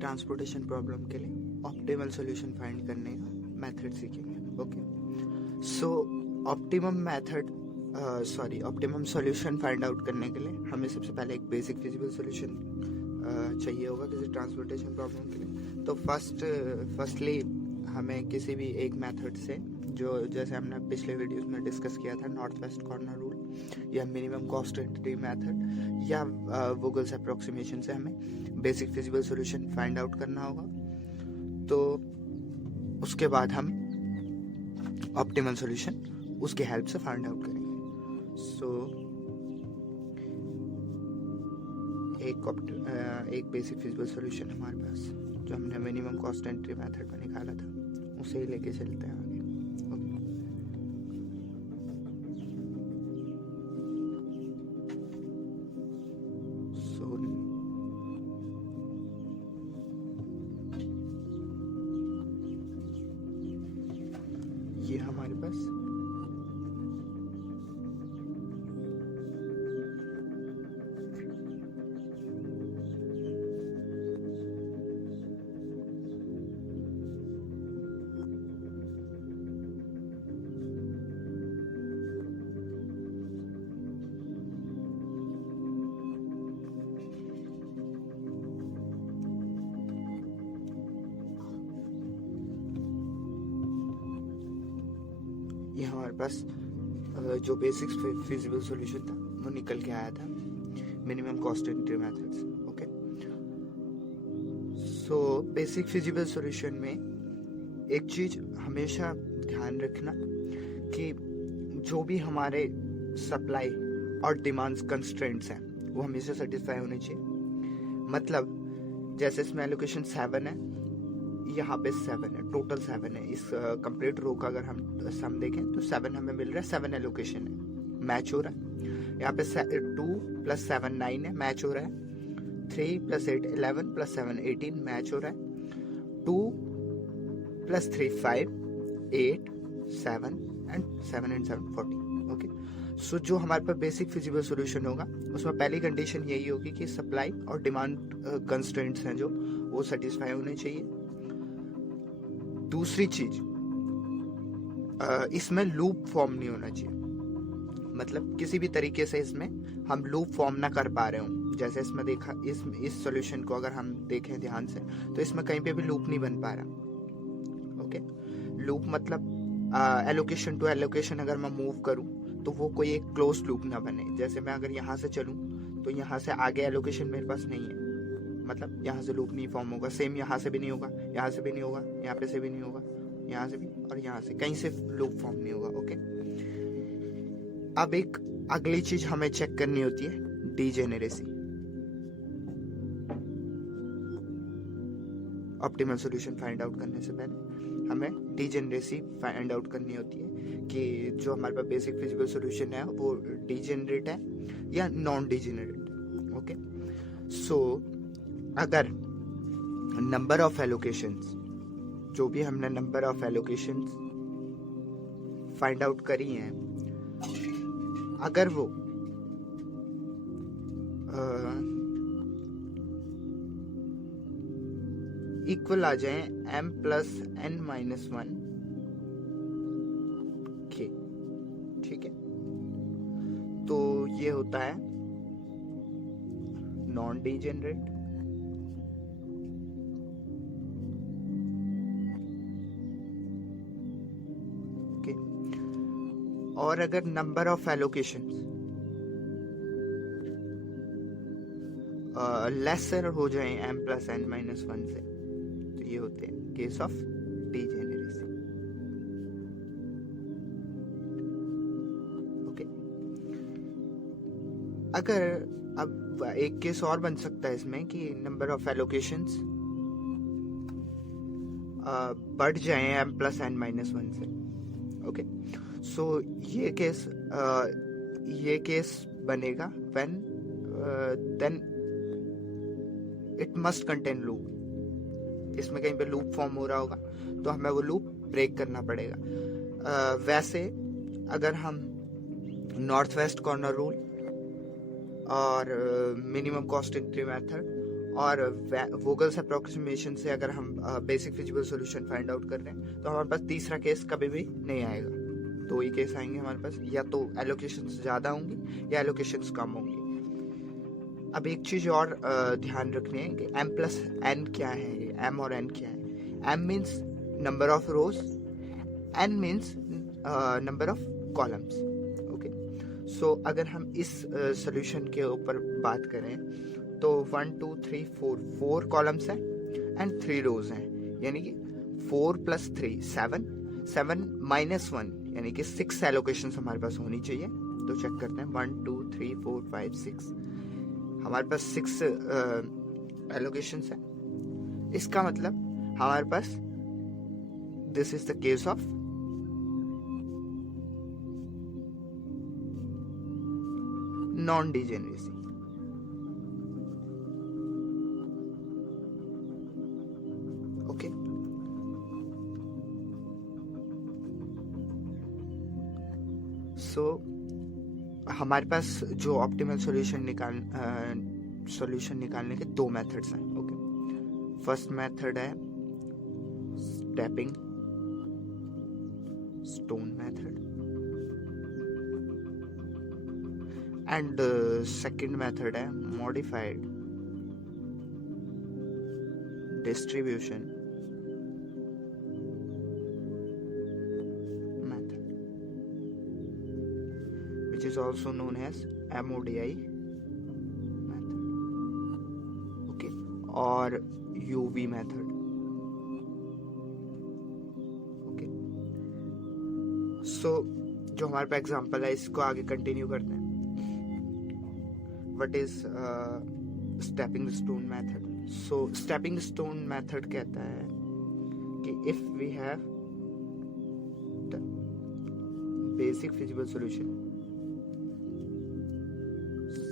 Transportation problem के लिए optimal solution find करने का मेथड सीखेंगे। ओके, सो ऑप्टिमम सॉल्यूशन फाइंड आउट करने के लिए हमें सबसे पहले एक बेसिक फिजिबल सॉल्यूशन चाहिए होगा किसी ट्रांसपोर्टेशन प्रॉब्लम के लिए। तो फर्स्टली हमें किसी भी एक मेथड से, जो जैसे हमने पिछले वीडियोस में डिस्कस किया था, नॉर्थ वेस्ट कॉर्नर रूल या मिनिमम कॉस्ट एंटिटी मेथड या वोगल्स अप्रोक्सीमेशन से हमें basic feasible solution find out करना होगा। तो उसके बाद हम ऑप्टिमल सॉल्यूशन उसके हेल्प से फाइंड आउट करेंगे। सो एक बेसिक फिजिबल सॉल्यूशन हमारे पास जो हमने मिनिमम कॉस्ट एंट्री मेथड में निकाला था उसे ही लेके चलते हैं आगे। ये हमारे पास जो बेसिक फिजिबल सॉल्यूशन था वो निकल के आया था minimum cost entry methods. Okay, so basic feasible solution में एक चीज हमेशा ध्यान रखना कि जो भी हमारे सप्लाई और डिमांड्स कंस्ट्रेंट्स हैं वो हमेशा सेटिस्फाई होने चाहिए। मतलब जैसे इसमें एलोकेशन 7 है, यहाँ पे 7 है, टोटल 7 है। इस कंप्लीट रो का अगर हम सम देखें तो 7 हमें मिल रहा है, 7 एलोकेशन है, मैच हो रहा है। यहाँ पे 2 + 7 9 है, मैच हो रहा है। 3 + 8 11 + 7 18 मैच हो रहा है। 2 + 3 5 8 7 and 7 40। ओके, सो जो हमारे पास बेसिक फिजिबल सॉल्यूशन होगा उसमें पहली कंडीशन यही होगी कि सप्लाई और डिमांड कंस्ट्रेंट्स हैं जो वो सेटिस्फाई होने चाहिए। दूसरी चीज, इसमें लूप फॉर्म नहीं होना चाहिए। मतलब किसी भी तरीके से इसमें हम लूप फॉर्म ना कर पा रहे हो। जैसे इसमें देखा, इस सॉल्यूशन को अगर हम देखें ध्यान से तो इसमें कहीं पे भी लूप नहीं बन पा रहा। ओके, लूप मतलब एलोकेशन टू एलोकेशन अगर मैं मूव करूं तो वो कोई एक क्लोज लूप ना बने। जैसे मैं अगर यहाँ से चलूं तो यहाँ से आगे एलोकेशन मेरे पास नहीं है, मतलब यहाँ से लूप नहीं फॉर्म होगा। सेम यहाँ से भी नहीं होगा, यहाँ से भी नहीं होगा, यहाँ पे से भी नहीं होगा, यहाँ से भी, और यहाँ से कहीं से लूप फॉर्म नहीं होगा। ओके, अब एक अगली चीज हमें चेक करनी होती है, डीजेनेरेसी। ऑप्टिमल सॉल्यूशन फाइंड आउट करने से पहले हमें डीजेनरेसी फाइंड आउट करनी होती है कि जो हमारे पास बेसिक फिजिबल सॉल्यूशन है वो डीजेनरेट है या नॉन डीजेनरेट। ओके, सो अगर नंबर ऑफ एलोकेशंस, जो भी हमने number of allocations find out करी हैं, अगर वो इक्वल आ जाए m + n-1 के, ठीक है, तो ये होता है नॉन डीजेनरेट। ओके, और अगर नंबर ऑफ एलोकेशंस लेसर हो जाए m + n-1 से, तो ये होते हैं केस ऑफ डीजेनरेसी। ओके, अगर अब एक केस और बन सकता है इसमें कि नंबर ऑफ एलोकेशंस बढ़ जाए m + n-1 से। ओके, सो ये केस बनेगा when then it must contain loop. इसमें कहीं पे लूप फॉर्म हो रहा होगा तो हमें वो लूप ब्रेक करना पड़ेगा। वैसे अगर हम नॉर्थ वेस्ट कॉर्नर रूल और मिनिमम कॉस्ट एंट्री मेथड और वोगल्स अप्रोक्सीमेशन से अगर हम basic feasible solution find out कर रहे हैं तो हमारे पास तीसरा केस कभी भी नहीं आएगा। दो ही केस आएंगे हमारे पास, या तो एलोकेशंस ज़्यादा होंगी या एलोकेशंस कम होंगी। अब एक चीज़ और ध्यान रखनी है कि m+n क्या है, m और n क्या है। m means number of rows, n means number of columns. Okay, so अगर हम इस सॉल्यूशन के ऊपर बात करें तो 1 2 3 4 कॉलम्स हैं एंड 3 रोज हैं, यानी कि 4 + 3 7 7 - 1 यानी कि 6 एलोकेशंस हमारे पास होनी चाहिए। तो चेक करते हैं 1 2 3 4 5 6, हमारे पास 6 एलोकेशंस हैं। इसका मतलब हमारे पास this is the case of non degeneracy. Okay, so हमारे पास जो ऑप्टिमल सॉल्यूशन निकालने के दो मेथड्स हैं। ओके, फर्स्ट मेथड है stepping stone method and second method है modified distribution method, which is also known as MODI method, okay, और UV method, okay. So जो हमारे पास एग्जांपल है इसको आगे कंटिन्यू करते हैं। What is stepping stone method? So stepping stone method कहता है कि if we have the basic feasible solution,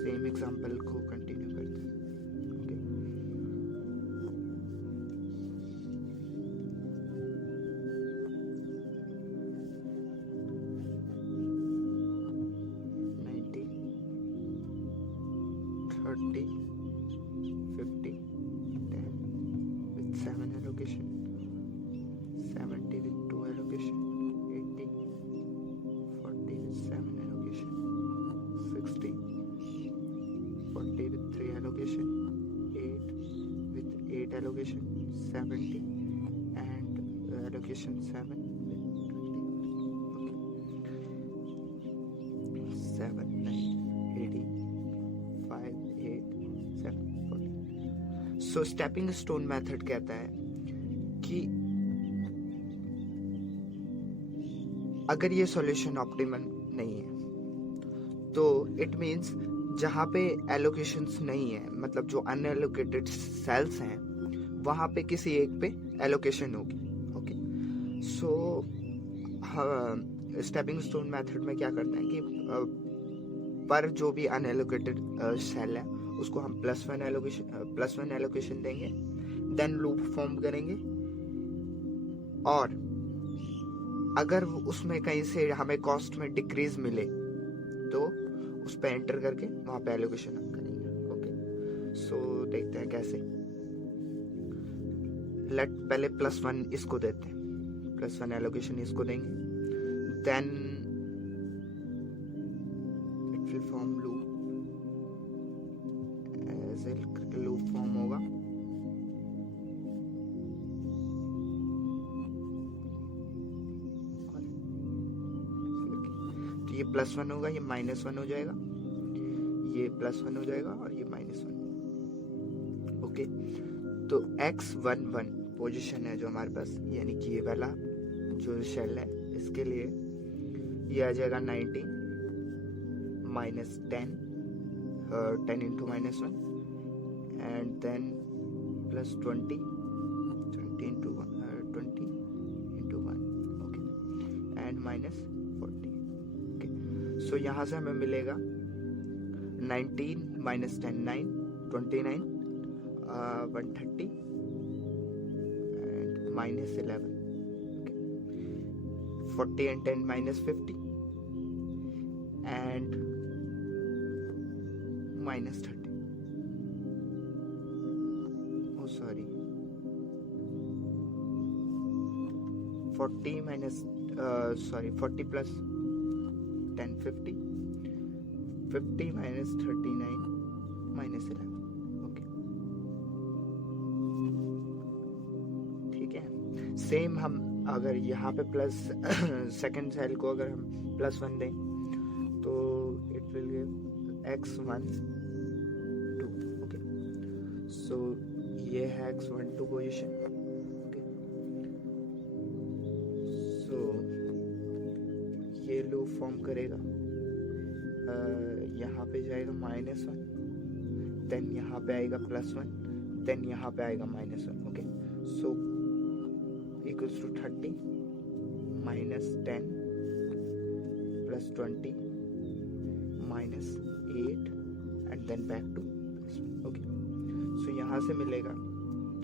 same example को कंटिन्यू करते हैं। Okay, $90, $30, $50, $10 with 7 allocation, $70 with 2 allocation, $80, $40 with 7 allocation, $60, $40 with 3 allocation, $8 with 8 allocation, $70 and allocation 7 with 20. Okay. 7 9 80 5 8 7 40. So stepping stone method कहता है कि अगर ये सॉल्यूशन ऑप्टिमल नहीं है तो इट मीन्स जहाँ पे एलोकेशंस नहीं है, मतलब जो अनएलोकेटेड सेल्स हैं वहाँ पे किसी एक पे एलोकेशन होगी। ओके, सो स्टेपिंग स्टोन मेथड में क्या करते हैं कि पर जो भी अनएलोकेटेड सेल है उसको हम +1 एलोकेशन देंगे, देन लूप फॉर्म करेंगे, और अगर उसमें कहीं से हमें कॉस्ट में डिक्रीज मिले तो उस पे एंटर करके वहां पे एलोकेशन हम करेंगे। ओके, सो देखते हैं कैसे। पहले +1 इसको देते हैं, +1 एलोकेशन इसको देंगे, then it will form loop, as a loop form होगा, तो ये +1 होगा, ये -1 हो जाएगा, ये +1 हो जाएगा और ये -1। ओके, तो X11 पोजीशन है जो हमारे पास, यानी कि ये वाला जो शेल है इसके लिए ये आ जाएगा 90 -10 10 into -1 and then +20 20 into 1 okay, and -40। Okay, so यहाँ से हमें मिलेगा 19 - 10 9 29 130 and -11। Okay. 40 and 10 -50 and -30। 40 minus 40 plus 10 50 50 minus 39 minus 11. Okay ठीक है. सेम हम अगर यहाँ पे प्लस सेकेंड सेल को अगर हम +1 दें तो it will give x1 2. Okay so ये है x1 2 पोजिशन. ओके सो ये लूप फॉर्म करेगा. यहाँ पे जाएगा -1, देन यहाँ पे आएगा +1, देन यहाँ पे आएगा -1. Okay so equals to 30 -10 +20 -8 and then back to +1. Okay so यहाँ से मिलेगा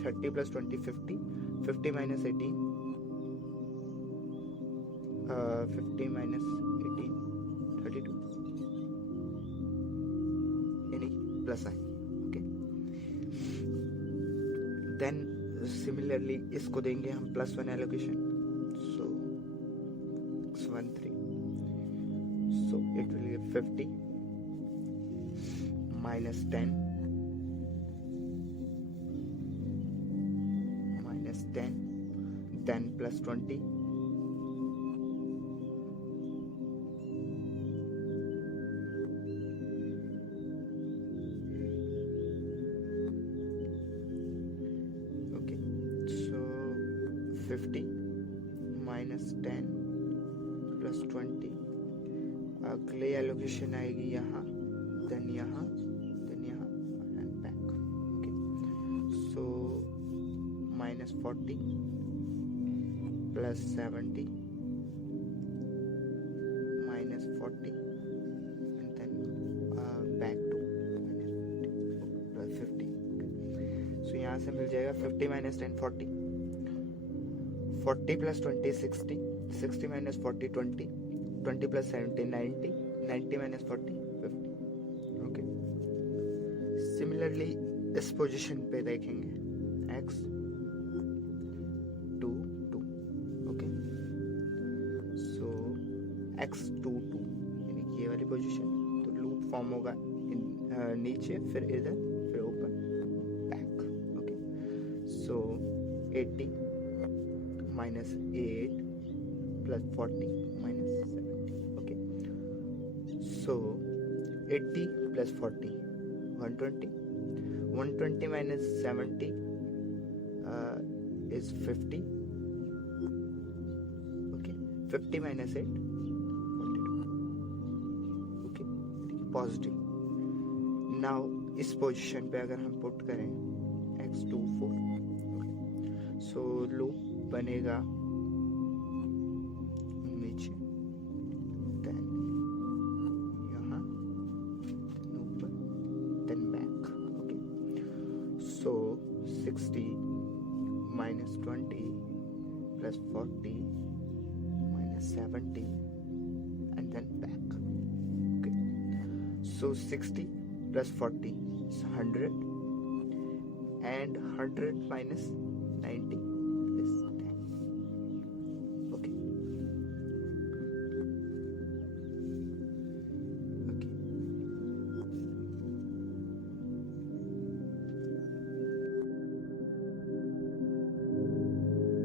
30 + 20 50 50 - 18 50 - 18 32 यानी +i. ओके देन सिमिलरली इसको देंगे हम +1 allocation. So x1 3 so it will give 50 -10 -10 then +20 50 -10 +20 अगले एलोकेशन आएगी यहाँ, देन यहाँ and back. Okay so -40 +70 -40 and then back to +50. So यहाँ से मिल जाएगा 50 - 10 40 40 + 20 60 60 - 40 20 20 + 70 90 90 - 40 50. ओके सिमिलरली इस पोजीशन पे देखेंगे x 2 2. ओके सो x 2 2 यानी ये वाली पोजीशन. तो लूप फॉर्म होगा नीचे फिर इधर फिर ऊपर back. Okay so 80 -8 + 40 -70. Okay so 80 + 40 120 120 - 70 is 50. Okay 50 - 8 42. Okay positive. Now इस पोजीशन पे अगर हम पुट करें x2 4 सो लूप बनेगा नीचे देन यहाँ ऊपर then back. Okay so 60 -20 + 40 -70 and then back. Okay so 60 + 40 is 100 and 100 - 90